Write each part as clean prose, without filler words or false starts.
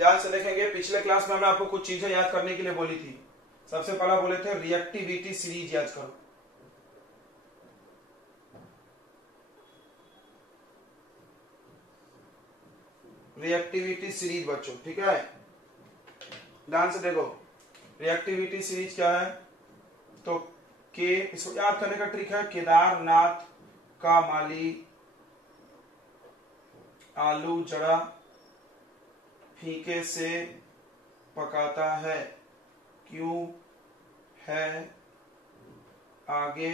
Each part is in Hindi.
ध्यान से देखेंगे, पिछले क्लास में हमने आपको कुछ चीजें याद करने के लिए बोली थी। सबसे पहला बोले थे रिएक्टिविटी सीरीज याद करो। रिएक्टिविटी सीरीज बच्चों, ठीक है, ध्यान से देखो रिएक्टिविटी सीरीज क्या है। तो के, इसको याद करने का ट्रिक है, केदारनाथ का माली आलू जड़ा फीके से पकाता है, क्यों है आगे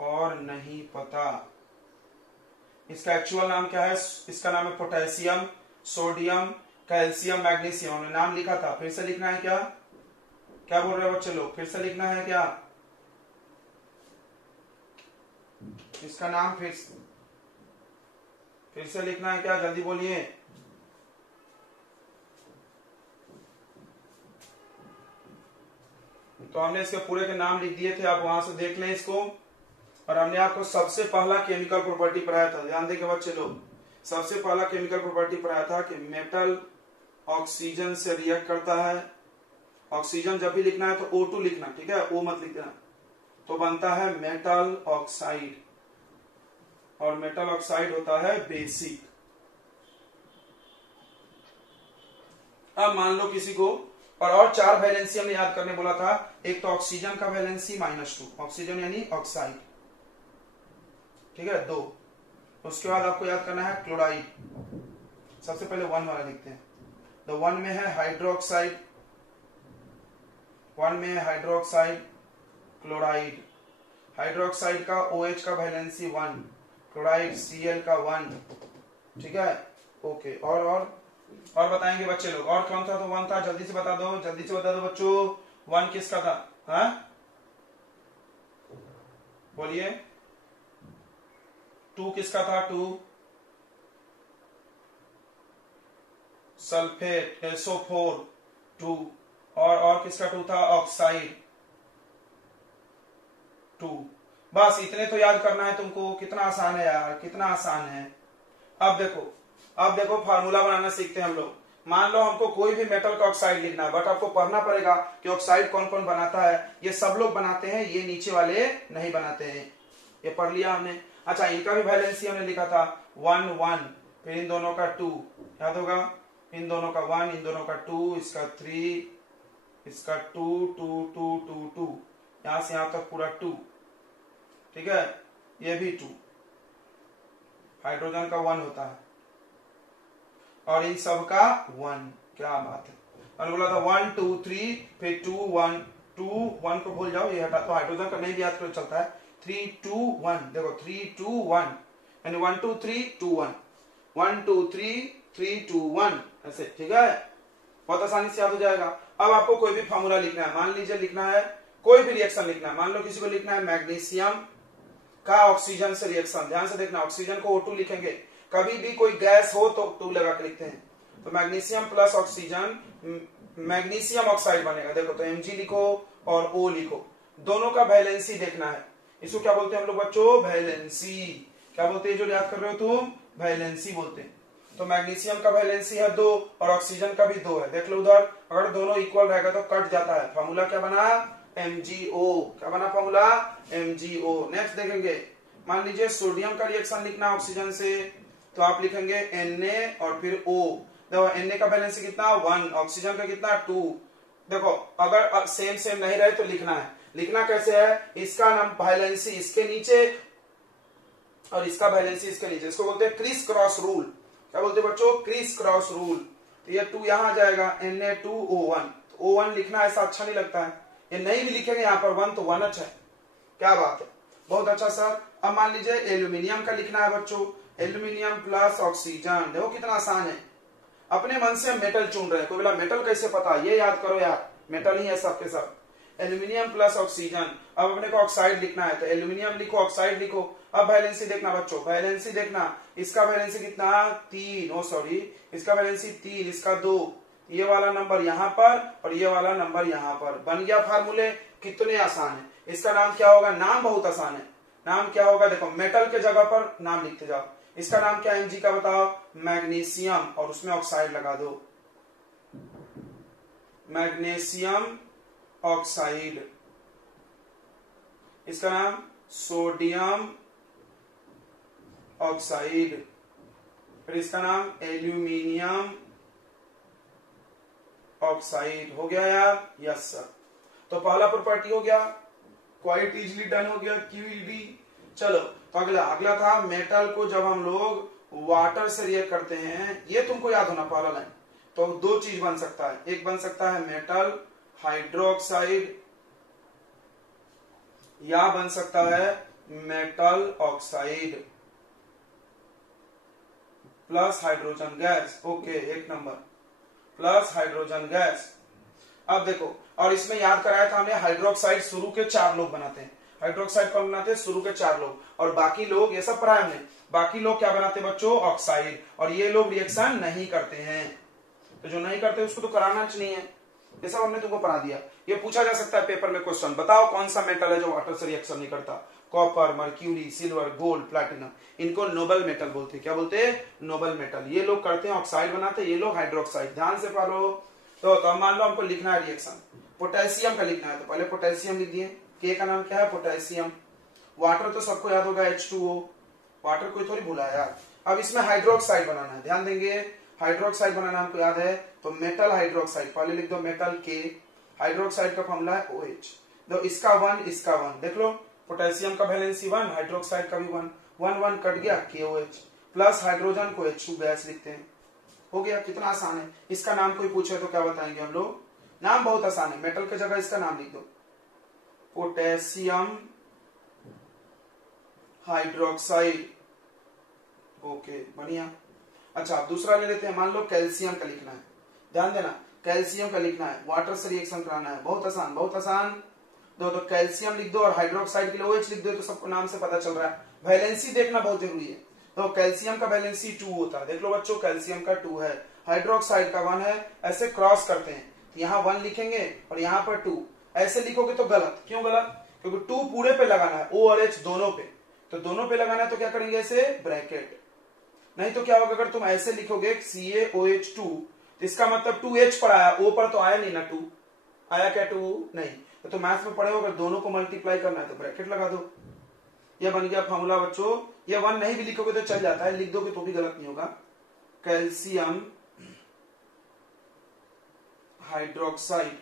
और नहीं पता। इसका एक्चुअल नाम क्या है? इसका नाम है पोटेशियम, सोडियम, कैल्शियम, मैग्नीशियम। हमने नाम लिखा था, फिर से लिखना है क्या? क्या बोल रहे हो बच्चे लोग, फिर से लिखना है क्या? इसका नाम फिर से लिखना है क्या? जल्दी बोलिए। तो हमने इसके पूरे के नाम लिख दिए थे, आप वहां से देख लें इसको। और हमने आपको सबसे पहला केमिकल प्रॉपर्टी पढ़ाया था, ध्यान देंगे बच्चे लोग। सबसे पहला केमिकल प्रॉपर्टी पढ़ाया था कि मेटल ऑक्सीजन से रिएक्ट करता है। ऑक्सीजन जब भी लिखना है तो O2 लिखना, ठीक है, O मत लिखना। तो बनता है मेटल ऑक्साइड, और मेटल ऑक्साइड होता है बेसिक। अब मान लो किसी को और 4 वैलेंसी हमने याद करने बोला था। एक तो ऑक्सीजन का वैलेंसी -2, ऑक्सीजन यानी ऑक्साइड, ठीक है, 2। उसके बाद आपको याद करना है क्लोराइड। सबसे पहले 1 वाला लिखते हैं। तो 1 में है हाइड्रोक्साइड, 1 में है हाइड्रोक्साइड क्लोराइड। हाइड्रोक्साइड का OH का वैलेंसी 1, क्लोराइड Cl का 1, ठीक है, ओके। और बताएंगे बच्चे लोग, और कौन था? तो 1 था, जल्दी से बता दो, जल्दी से बता दो बच्चों। 1 किसका था? हाँ बोलिए। 2 किसका था? 2 सल्फेट, SO4 2। और किसका 2 था? ऑक्साइड 2। बस इतने तो याद करना है तुमको। कितना आसान है यार, कितना आसान है। अब देखो फार्मूला बनाना सीखते हैं हम लोग। मान लो हमको कोई भी मेटल का ऑक्साइड लिखना है, बट आपको पढ़ना पड़ेगा कि ऑक्साइड कौन कौन बनाता है। ये सब लोग बनाते हैं, ये नीचे वाले नहीं बनाते हैं। ये पढ़ लिया हमने। अच्छा, इनका भी वैलेंसी हमने लिखा था 1 1, फिर इन दोनों का 2, याद होगा, इन दोनों का 1, इन दोनों का 2, इसका 3, इसका 2 2 2 2 2, यहां से यहां तक पूरा 2, ठीक है, ये भी 2। हाइड्रोजन का 1 होता है, और इन सब का 1। क्या बात है। मैंने बोला था 1 2 3, फिर 2 1 2 1 को भूल जाओ, ये हटा। तो हाइड्रोजन का नहीं भी याद कर चलता है। 3 2 1, देखो 3 2 1, यानी 1 2 3 2 1, 1 2 3 3 2 1, ऐसे, ठीक है, बहुत आसानी से याद हो जाएगा। अब आपको कोई भी फार्मूला लिखना है, मान लीजिए लिखना है कोई भी रिएक्शन लिखना है। मान लो किसी को लिखना है मैग्नीशियम का ऑक्सीजन से रिएक्शन। ध्यान से देखना, ऑक्सीजन को O2 लिखेंगे। कभी भी कोई गैस हो तो 2 लगा के लिखते हैं। तो magnesium plus oxygen, magnesium oxide बनेगा। देखो तो Mg लिखो और O लिखो, दोनों का वैलेंसी देखना है। इसको क्या बोलते हैं हम लोग बच्चों? वैलेंसी। क्या बोलते हैं जो याद कर रहे हो तुम? वैलेंसी बोलते हैं। तो मैग्नीशियम का वैलेंसी है 2 और ऑक्सीजन का भी 2 है। देख लो उधर, अगर दोनों इक्वल रहेगा तो कट जाता है। फॉर्मूला क्या बना? MgO। क्या बना फॉर्मूला? MgO। नेक्स्ट देखेंगे, मान लीजिए सोडियम का रिएक्शन लिखना है ऑक्सीजन से, तो आप लिखेंगे Na और फिर O। देखो Na का वैलेंसी कितना? 1, ऑक्सीजन का कितना? 2। देखो अगर सेम नहीं रहे तो लिखना है। लिखना कैसे है? इसका नाम वैलेंसी इसके नीचे और इसका वैलेंसी इसके नीचे, इसको बोलते हैं क्रिस क्रॉस रूल। क्या बोलते हैं बच्चों? Criss cross rule. तो ये 2 यहां आ जाएगा, Na2O1। तो O1 लिखना ऐसा अच्छा नहीं लगता है, ये नहीं भी लिखेंगे यहाँ पर 1 तो 1 अच्छा है। क्या बात है, बहुत अच्छा सर। अब मान लीजिए एल्यूमिनियम का लिखना है बच्चों, एल्यूमिनियम प्लस ऑक्सीजन। देखो कितना आसान है, अपने मन से हम मेटल चुन रहे हैं। कोई बोला मेटल कैसे पता? ये याद करो यार, मेटल ही है सबके सब। Aluminium plus oxygen. अब अपने को ऑक्साइड लिखना है तो एल्यूमिनियम लिखो, ऑक्साइड लिखो। अब वैलेंसी देखना बच्चों, वैलेंसी देखना, इसका वैलेंसी कितना? 3, इसका वैलेंसी 3, इसका 2। ये वाला नंबर यहाँ पर और ये वाला नंबर यहाँ पर। बन गया फार्मूले। कितने आसान है। इसका नाम क्या होगा? नाम बहुत आसान है। नाम क्या होगा? देखो मेटल के जगह पर नाम लिखते जाओ। इसका नाम क्या है Mg का बताओ? मैग्नीशियम, और उसमें ऑक्साइड लगा दो। मैग्नीशियम ऑक्साइड, इसका नाम सोडियम ऑक्साइड, फिर इसका नाम एल्यूमिनियम ऑक्साइड। हो गया यार? Yes sir. तो पहला प्रॉपर्टी हो गया, क्वाइट इजीली डन हो गया, QED। चलो तो अगला था मेटल को जब हम लोग वाटर से रिएक्ट करते हैं, ये तुमको याद होना पहला लाइन। तो दो चीज बन सकता है, एक बन सकता है मेटल हाइड्रोक्साइड या बन सकता है metal oxide plus hydrogen gas. Okay, एक नंबर, प्लस हाइड्रोजन गैस। अब देखो, और इसमें याद कराया था हमने हाइड्रोक्साइड शुरू के 4 लोग बनाते हैं। हाइड्रोक्साइड कौन बनाते हैं? शुरू के 4 लोग, और बाकी लोग, ये सब पढ़ाया हमने, बाकी लोग क्या बनाते हैं बच्चों? ऑक्साइड। और ये लोग रिएक्शन नहीं करते हैं, तो जो नहीं करते उसको तो कराना नहीं है, ये सब हमने तुमको पढ़ा दिया। ये पूछा जा सकता है पेपर में क्वेश्चन, बताओ कौन सा मेटल है जो वाटर से रिएक्शन नहीं करता? Copper, mercury, silver, gold, platinum, इनको नोबल मेटल बोलते हैं। क्या बोलते हैं? Nobel metal. ये लोग करते हैं ऑक्साइड बनाते हैं, ये लोग हाइड्रोक्साइड। ध्यान से पढ़ो। तो मान लो हमको लिखना है रिएक्शन, पोटेशियम का लिखना है, तो पहले पोटेशियम लिख दिए। के का नाम क्या है? पोटेशियम। वाटर तो सबको याद होगा, H2O, वाटर कोई थोड़ी भूला यार। अब इसमें हाइड्रोक्साइड बनाना है, ध्यान देंगे। हाइड्रोक्साइड बनाना हमको याद है, तो मेटल हाइड्रोक्साइड, पहले लिख दो मेटल के, हाइड्रोक्साइड का फॉर्मूला है OH। तो इसका 1, इसका 1, देख लो, पोटेशियम का वैलेंसी 1, हाइड्रोक्साइड का भी 1, 1 1 कट गया, KOH, प्लस हाइड्रोजन को H2 गैस लिखते हैं। हो गया, कितना आसान है। इसका नाम कोई पूछे तो क्या बताएंगे हम लोग? नाम बहुत आसान है, मेटल की जगह इसका नाम लिख दो, पोटेशियम हाइड्रोक्साइड। ओके, बढ़िया। अच्छा, अब दूसरा ले लेते हैं, मान लो कैल्शियम का लिखना है, ध्यान देना, कैल्शियम का लिखना है, वाटर से रिएक्शन कराना है, बहुत आसान, बहुत आसान। तो कैल्शियम लिख दो और हाइड्रोक्साइड के लिए OH लिख दो, तो सबको नाम से पता चल रहा है। वैलेंसी देखना बहुत जरूरी है। तो कैल्शियम का वैलेंसी 2 होता है, देख लो बच्चों, कैल्शियम का 2 है, हाइड्रोक्साइड का 1 है। ऐसे क्रॉस करते हैं, तो यहाँ 1 लिखेंगे और यहाँ पर 2, ऐसे लिखोगे तो गलत। क्यों गलत? क्योंकि 2 पूरे पे लगाना है, O और H दोनों पे, तो दोनों पे लगाना है, तो क्या करेंगे? ऐसे ब्रैकेट। नहीं तो क्या होगा, अगर तुम ऐसे लिखोगे CaOH2, तो इसका मतलब 2H पर आया, O पर तो आया नहीं ना, 2 आया क्या? 2 नहीं। तो मैथ में पढ़े हो, अगर दोनों को मल्टीप्लाई करना है तो ब्रैकेट लगा दो। यह बन गया फॉर्मूला बच्चों। ये 1 नहीं भी लिखोगे तो चल जाता है, लिख दोगे तो भी गलत नहीं होगा। Calcium hydroxide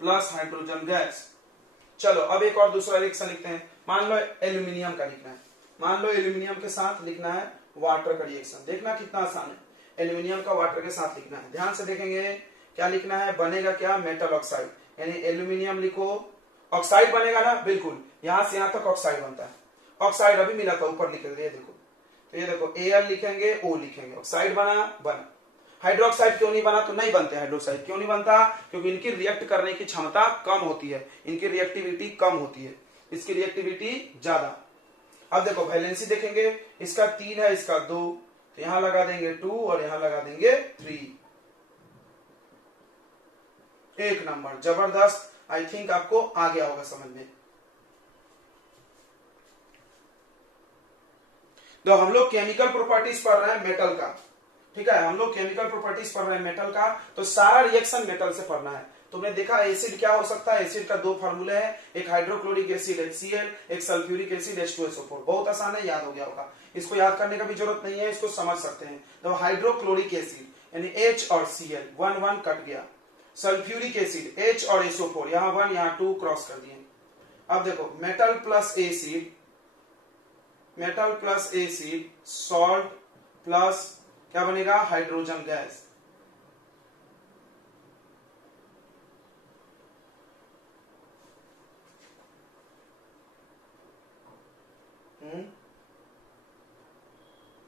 plus hydrogen gas. चलो अब एक और दूसरा रिएक्शन लिखते हैं, मान लो एल्यूमिनियम का लिखना है, मान लो एल्यूमिनियम के साथ लिखना है वाटर का रिएक्शन। देखना कितना आसान है, एल्यूमिनियम का वाटर के साथ लिखना है। ध्यान से देखेंगे क्या लिखना है, बनेगा क्या? मेटल ऑक्साइड, यानी एल्यूमिनियम लिखो, ऑक्साइड बनेगा ना, बिल्कुल, यहां से यहां तक ऑक्साइड बनता है। ऑक्साइड अभी मिला था, ऊपर लिख दिया, देखो, तो ये देखो Al लिखेंगे, O लिखेंगे, ऑक्साइड बना। हाइड्रोक्साइड क्यों नहीं बना? तो नहीं बनते। हाइड्रोक्साइड क्यों नहीं बनता? क्योंकि इनकी रिएक्ट करने की क्षमता कम होती है, इनकी रिएक्टिविटी कम होती है, इसकी रिएक्टिविटी ज्यादा। अब देखो वैलेंसी देखेंगे, इसका 3 है, इसका 2, तो यहां लगा देंगे 2 और यहां लगा देंगे 3। एक नंबर, जबरदस्त। आई थिंक आपको आ गया होगा समझ में। तो हम लोग केमिकल प्रॉपर्टीज पढ़ रहे हैं मेटल का, ठीक है, हम लोग केमिकल प्रॉपर्टीज पढ़ रहे हैं मेटल का, तो सारा रिएक्शन मेटल से पढ़ना है। तुमने देखा एसिड क्या हो सकता है, एसिड का 2 फार्मूले हैं, एक हाइड्रोक्लोरिक एसिड HCl, एक सल्फ्यूरिक एसिड H2SO4। बहुत आसान है, याद हो गया होगा, इसको याद करने का भी जरूरत नहीं है, इसको समझ सकते हैं। तो हाइड्रोक्लोरिक एसिड यानी H और Cl, 1 1 कट गया। सल्फ्यूरिक एसिड H और SO4, यहाँ 1 यहाँ 2 क्रॉस कर दिए। अब देखो metal plus acid, metal plus acid, salt plus क्या बनेगा? Hydrogen gas.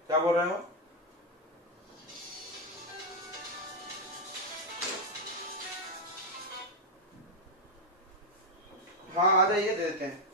क्या बोल रहे हो? हाँ आ जाइए, दे देते हैं।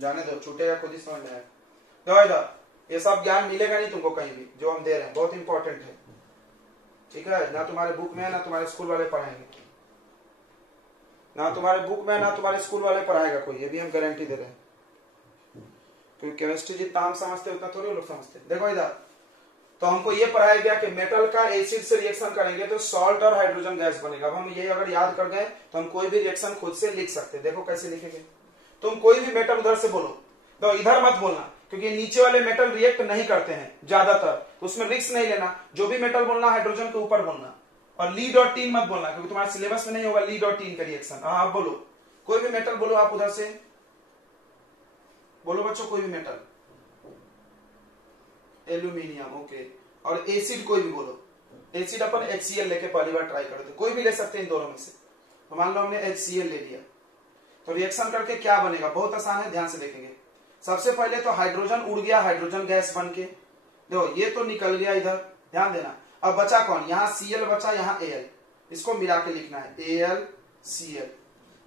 जाने दो, छूटेगा खुद ही समझ में आएगा। देखो इधर, ये सब ज्ञान मिलेगा नहीं तुमको कहीं भी, जो हम दे रहे हैं बहुत इंपॉर्टेंट है, ठीक है। ना तुम्हारे बुक में है, ना तुम्हारे स्कूल वाले पढ़ाएंगे, ना तुम्हारे बुक में, ना तुम्हारे स्कूल वाले पढ़ाएगा कोई, ये भी हम गारंटी दे रहे हैं। क्योंकि केमिस्ट्री जितना हम समझते हैं उतना थोड़ी लोग समझते हैं। देखो इधर, तो हमको ये पढ़ाया गया कि मेटल का एसिड से रिएक्शन करेंगे तो सॉल्ट और हाइड्रोजन गैस बनेगा। अब हम ये अगर याद कर गए तो हम कोई भी रिएक्शन खुद से लिख सकते हैं। देखो कैसे लिखेंगे, तुम कोई भी मेटल उधर से बोलो, तो इधर मत बोलना, क्योंकि नीचे वाले मेटल रिएक्ट नहीं करते हैं ज्यादातर, तो उसमें रिस्क नहीं लेना। जो भी मेटल बोलना हाइड्रोजन के ऊपर बोलना, और लीड और टीन मत बोलना, क्योंकि तुम्हारे सिलेबस में नहीं होगा लीड और टीन का रिएक्शन। हाँ आप बोलो, कोई भी मेटल बोलो, आप उधर से बोलो बच्चों, कोई भी मेटल, एल्यूमिनियम, ओके। और एसिड कोई भी बोलो, एसिड अपन HCl लेके पहली बार ट्राई करते, कोई भी ले सकते हैं इन दोनों में से। तो मान लो हमने HCl ले लिया, तो रिएक्शन करके क्या बनेगा, बहुत आसान है, ध्यान से देखेंगे। सबसे पहले तो हाइड्रोजन उड़ गया, हाइड्रोजन गैस बन के, देखो ये तो निकल गया इधर, ध्यान देना। अब बचा कौन, यहाँ Cl बचा, यहाँ Al, इसको मिला के लिखना है AlCl।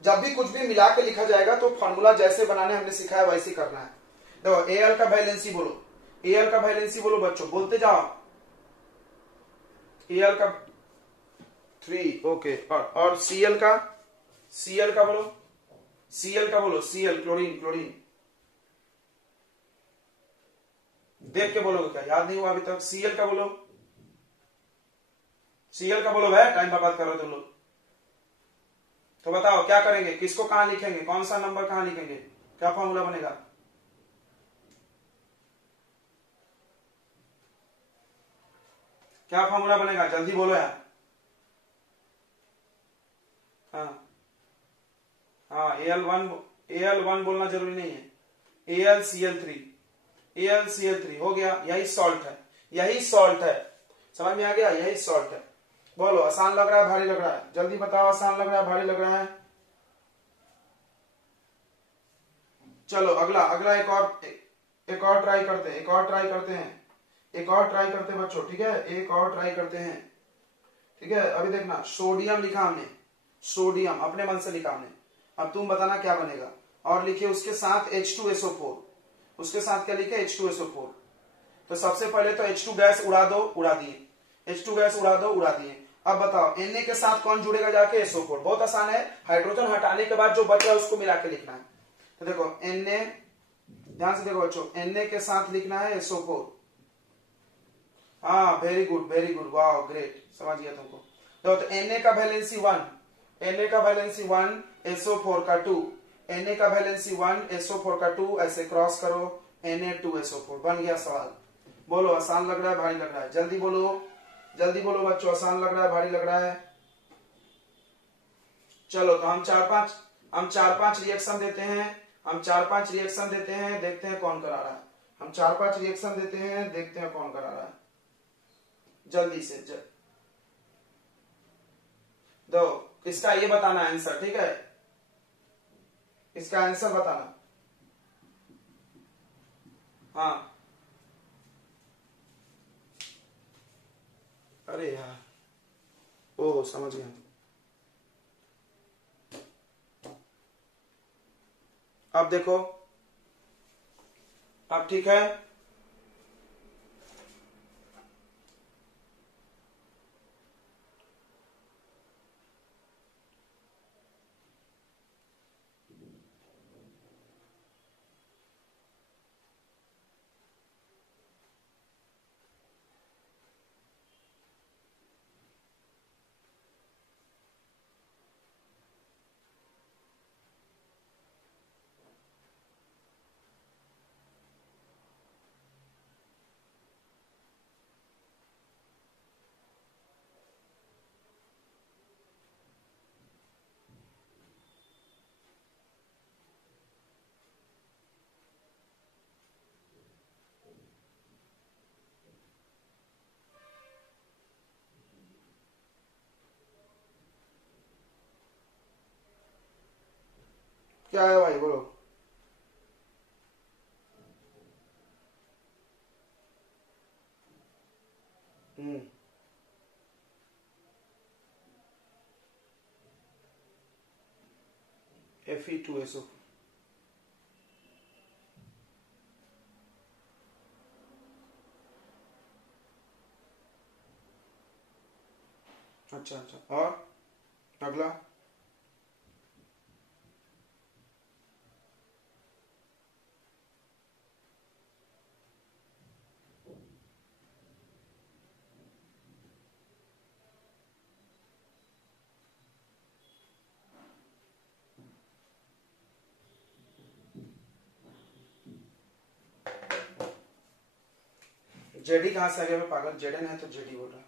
जब भी कुछ भी मिला के लिखा जाएगा तो फॉर्मूला जैसे बनाने हमने सिखाया वैसे करना है। देखो Al का वैलेंसी बोलो, Al का वैलेंसी बोलो बच्चों, बोलते जाओ। Al का 3, ओके। और Cl का बोलो, Cl का बोलो, Cl क्लोरीन, क्लोरीन देख के बोलोगे क्या, याद नहीं हुआ अभी तक। Cl का बोलो, Cl का बोलो भाई, टाइम बर्बाद कर रहे हो तुम लोग। तो बताओ क्या करेंगे, किसको कहां लिखेंगे, कौन सा नंबर कहां लिखेंगे, क्या फॉर्मूला बनेगा। क्या फॉर्मूला बनेगा, जल्दी बोलो यार। हाँ हाँ, Al1 बोलना जरूरी नहीं है, AlCl3 हो गया, यही सॉल्ट है, यही सॉल्ट है, समझ में आ गया, यही सॉल्ट है। बोलो आसान लग रहा है भारी लग रहा है, जल्दी बताओ, आसान लग रहा है भारी लग रहा है। चलो अगला अगला एक और ट्राई करते हैं, एक और ट्राई करते हैं बच्चों, ठीक है, एक और ट्राई करते हैं, ठीक है। अभी देखना, सोडियम लिखा हमने, सोडियम अपने मन से लिखा हमने, अब तुम बताना क्या बनेगा। और लिखे उसके साथ H2SO4, उसके साथ क्या लिखे, H2SO4। तो सबसे पहले तो H2 गैस उड़ा दो, उड़ा दिए, H2 गैस उड़ा दो, उड़ा दिए। अब बताओ Na के साथ कौन जुड़ेगा जाके, SO4। बहुत आसान है, हाइड्रोजन हटाने के बाद जो बचा उसको मिला के लिखना है। तो देखो Na, ध्यान से देखो बच्चों, Na के साथ लिखना है SO4। हाँ वेरी गुड, वेरी गुड, वाह ग्रेट, समझ गया तुमको। तो Na का वैलेंसी 1, Na का वैलेंसी 1, SO4 का 2, Na का वैलेंसी 1, SO4 का 2, ऐसे क्रॉस करो, Na2SO4 बन गया सवाल। बोलो आसान लग रहा है भारी लग रहा है, जल्दी बोलो बच्चों, आसान लग रहा है भारी लग रहा है। चलो तो हम चार पांच रिएक्शन देते हैं, देखते हैं कौन करा रहा है। हम 4-5 रिएक्शन देते हैं, देखते हैं कौन करा रहा है, जल्दी से दो। इसका ये बताना आंसर, ठीक है, इसका आंसर बताना। हाँ अरे यार, ओ समझ गया। अब देखो, अब ठीक है, क्या है भाई बोलो। Fe2SO, अच्छा अच्छा, और अगला जेडी कहां से आ गया? मैं पागल, जेडन है तो जेडी बोल रहा।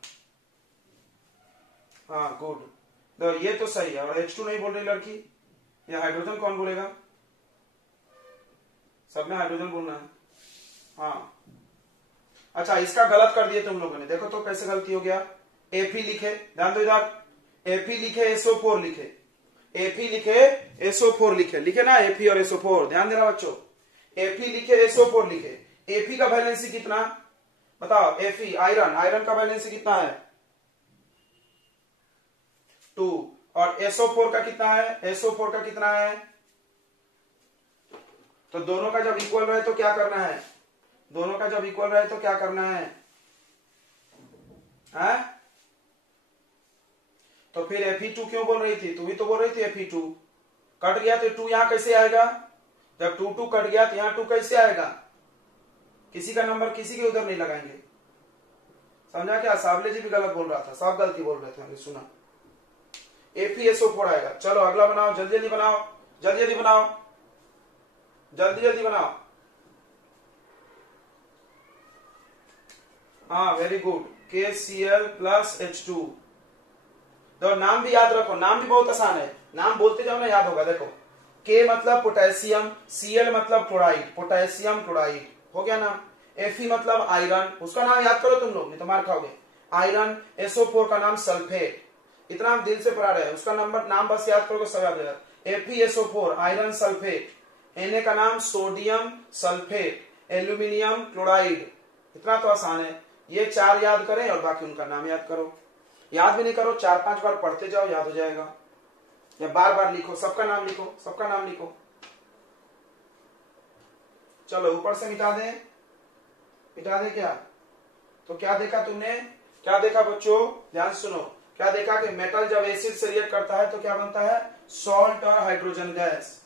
हाँ गुड, तो ये तो सही है। और H2 नहीं बोल रही लड़की, ये हाइड्रोजन कौन बोलेगा? सब में हाइड्रोजन बोलना है। हाँ अच्छा, इसका गलत कर दिए तुम लोगों ने, देखो तो कैसे गलती हो गया। Fe लिखे, ध्यान दो इधर, Fe लिखे SO4 लिखे, Fe लिखे SO4 लिखे, लिखे ना Fe और SO4, ध्यान देना बच्चों। Fe लिखे SO4 लिखे, Fe का वैलेंसी कितना बताओ? Fe आयरन, आयरन का वैलेंसी कितना है? 2। और SO4 का कितना है? SO4 का कितना है? तो दोनों का जब इक्वल रहे तो क्या करना है? दोनों का जब इक्वल रहे तो क्या करना है? हैं? तो फिर Fe2 क्यों बोल रही थी? तू भी तो बोल रही थी Fe2। कट गया तो 2 यहां कैसे आएगा? जब 2 कट गया तो यहां 2 कैसे आएगा? किसी का नंबर किसी के उधर नहीं लगाएंगे, समझा क्या? साबले जी भी गलत बोल रहा था, सब गलती बोल रहे थे, हमने सुना। FeSO4 आएगा। चलो अगला बनाओ, जल्दी जल्दी बनाओ, जल्दी जल्दी बनाओ, जल्दी जल्दी बनाओ। हाँ very good, KCl plus H2। तो नाम भी याद रखो, नाम भी बहुत आसान है, नाम बोलते जाओ ना याद होगा। देखो K मतलब पोटेशियम, Cl मतलब क्लोराइड, पोटेशियम क्लोराइड हो गया नाम। Fe मतलब आयरन, उसका नाम याद करो तुम लोग, नहीं तो मार खाओगे। आयरन, SO4 का नाम सल्फेट, इतना हम दिल से पढ़ा रहे हैं, उसका नंबर नाम बस याद करोगे सब याद रहेगा। FeSO4 आयरन सल्फेट, Na का नाम सोडियम सल्फेट, एल्यूमिनियम क्लोराइड, इतना तो आसान है। ये 4 याद करें और बाकी उनका नाम याद करो। याद भी नहीं करो, 4-5 बार पढ़ते जाओ, याद हो जाएगा। या बार बार लिखो, सबका नाम लिखो, सबका नाम लिखो। चलो ऊपर से मिटा दें, मिटा दें क्या? तो क्या देखा तुमने? क्या देखा बच्चों? ध्यान सुनो, क्या देखा कि मेटल जब एसिड से रिएक्ट करता है तो क्या बनता है? सॉल्ट और हाइड्रोजन गैस।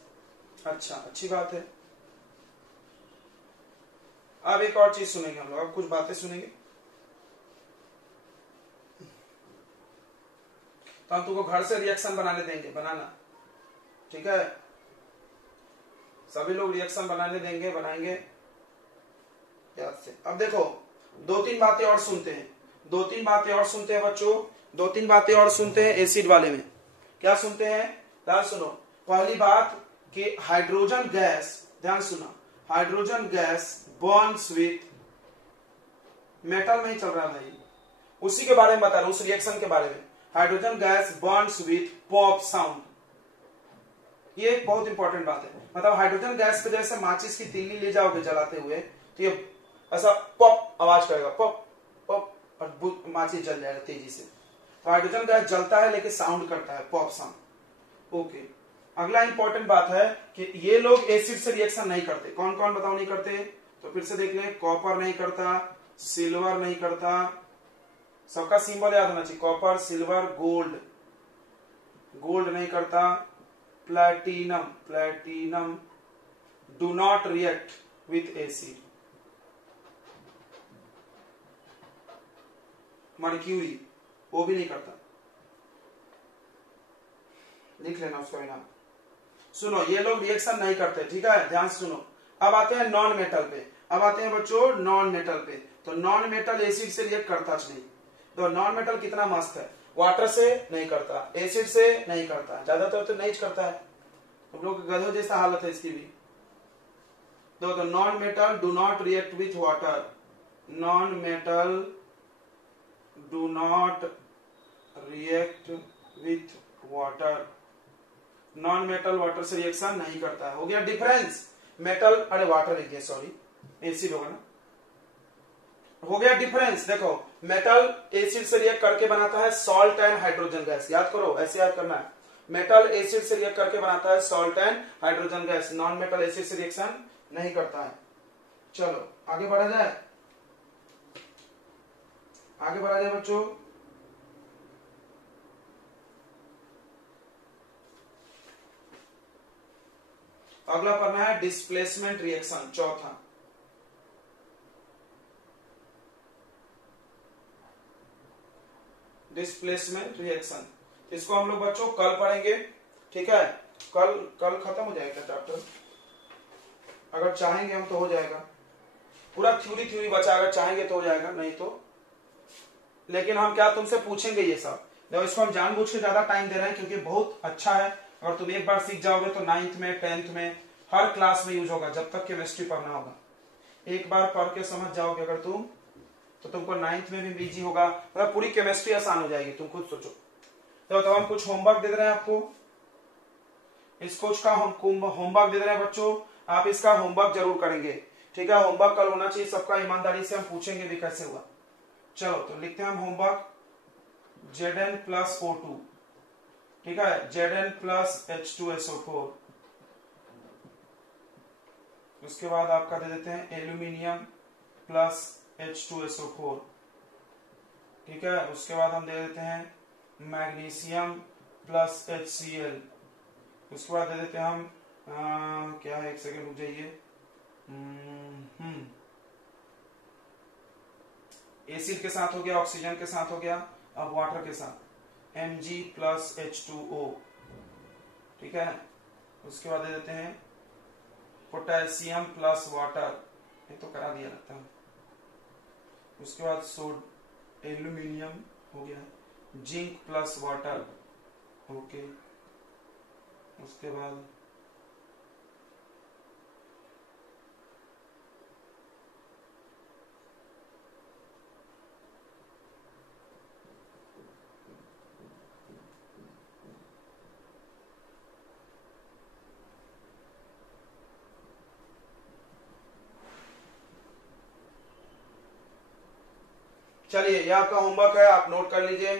अच्छा, अच्छी बात है। अब एक और चीज सुनेंगे हम लोग, अब कुछ बातें सुनेंगे। तो हम तुमको घर से रिएक्शन बनाने देंगे, बनाना, ठीक है? सभी लोग रिएक्शन बनाने देंगे, बनाएंगे याद से। अब देखो 2-3 बातें और सुनते हैं, 2-3 बातें और सुनते हैं बच्चों, 2-3 बातें और सुनते हैं एसिड वाले में। क्या सुनते हैं? ध्यान सुनो। पहली बात कि हाइड्रोजन गैस, ध्यान सुना, hydrogen gas bonds with, metal में ही चल रहा है भाई, उसी के बारे में बता रहा हूं, उस रिएक्शन के बारे में। Hydrogen gas bonds with pop sound, ये एक बहुत इंपॉर्टेंट बात है। मतलब हाइड्रोजन गैस पे जैसे माचिस की तीली ले जाओगे जलाते हुए तो ये ऐसा पॉप आवाज करेगा, पॉप पॉप, और माचिस जल जाएगा तेजी से। तो हाइड्रोजन गैस जलता है लेकिन साउंड करता है, पॉप साउंड। ओके, अगला इंपॉर्टेंट बात है कि ये लोग एसिड से रिएक्शन नहीं करते। कौन कौन बताओ नहीं करते? तो फिर से देख ले, कॉपर नहीं करता, सिल्वर नहीं करता, सबका सिंबल याद होना चाहिए, कॉपर, सिल्वर, गोल्ड, गोल्ड नहीं करता, platinum, platinum do not react with acid, mercury वो भी नहीं करता, लिख लेना उसका भी नाम। सुनो, ये लोग रिएक्शन नहीं करते, ठीक है, ध्यान से सुनो। अब आते हैं नॉन मेटल पे, अब आते हैं बच्चों नॉन मेटल पे। तो नॉन मेटल एसिड से रिएक्ट करता नहीं। तो नॉन मेटल कितना मस्त है, वाटर से नहीं करता, एसिड से नहीं करता, ज्यादातर तो नहीं करता है, तुम लोग गधों जैसा हालत है इसकी भी। तो non metal do not react with water, non metal do not react with water, non metal water से रिएक्शन नहीं करता है। हो गया डिफरेंस। मेटल, अरे वाटर लिख दिया, सॉरी, एसिड होगा ना, हो गया डिफरेंस। देखो मेटल एसिड से रिएक्ट करके बनाता है सॉल्ट एंड हाइड्रोजन गैस, याद करो, ऐसे याद करना है। मेटल एसिड से रिएक्ट करके बनाता है salt and hydrogen gas, non metal acid से रिएक्शन नहीं करता है। चलो आगे बढ़ा जाए, आगे बढ़ा जाए बच्चों। अगला पढ़ना है डिस्प्लेसमेंट रिएक्शन, चौथा। डिस्प्लेसमेंट रिएक्शन, इसको हम लोग बच्चों कल पढ़ेंगे, ठीक है। कल खत्म हो जाएगा चैप्टर, अगर चाहेंगे हम तो हो जाएगा, पूरा थ्योरी बचा, अगर चाहेंगे तो हो जाएगा, नहीं तो लेकिन हम क्या तुमसे पूछेंगे ये सब। देखो इसको हम जानबूझ के ज्यादा टाइम दे रहे हैं क्योंकि बहुत अच्छा है। अगर तुम एक बार सीख जाओगे तो 9th में 10th में हर क्लास में यूज होगा, जब तक केमिस्ट्री पढ़ना होगा। एक बार पढ़ के समझ जाओगे अगर तुम, तो तुमको 9th में भी इजी होगा, मतलब पूरी केमिस्ट्री आसान हो जाएगी, तुम खुद सोचो। तो हम कुछ होमवर्क दे रहे हैं आपको, इस कोच का हम होमवर्क दे रहे हैं बच्चों, आप इसका होमवर्क जरूर करेंगे, ठीक है। होमवर्क कल होना चाहिए सबका, ईमानदारी से हम पूछेंगे भी कैसे हुआ। चलो तो लिखते हैं हम होमवर्क, Zn प्लस O2, ठीक है, Zn प्लस H2SO4। उसके बाद आपका दे देते हैं एल्यूमिनियम प्लस H2SO4, ठीक है। उसके बाद हम दे देते हैं मैग्नीशियम प्लस HCl। उसके बाद दे देते हैं हम क्या है, एक सेकेंड रुक जाइए, एसिड के साथ हो गया, ऑक्सीजन के साथ हो गया, अब वाटर के साथ Mg प्लस H2O, ठीक है। उसके बाद दे देते हैं पोटेशियम प्लस वाटर, ये तो करा दिया लगता है। उसके बाद एल्यूमिनियम हो गया, जिंक प्लस वाटर, ओके। उसके बाद चलिए ये आपका होमवर्क है, आप नोट कर लीजिए।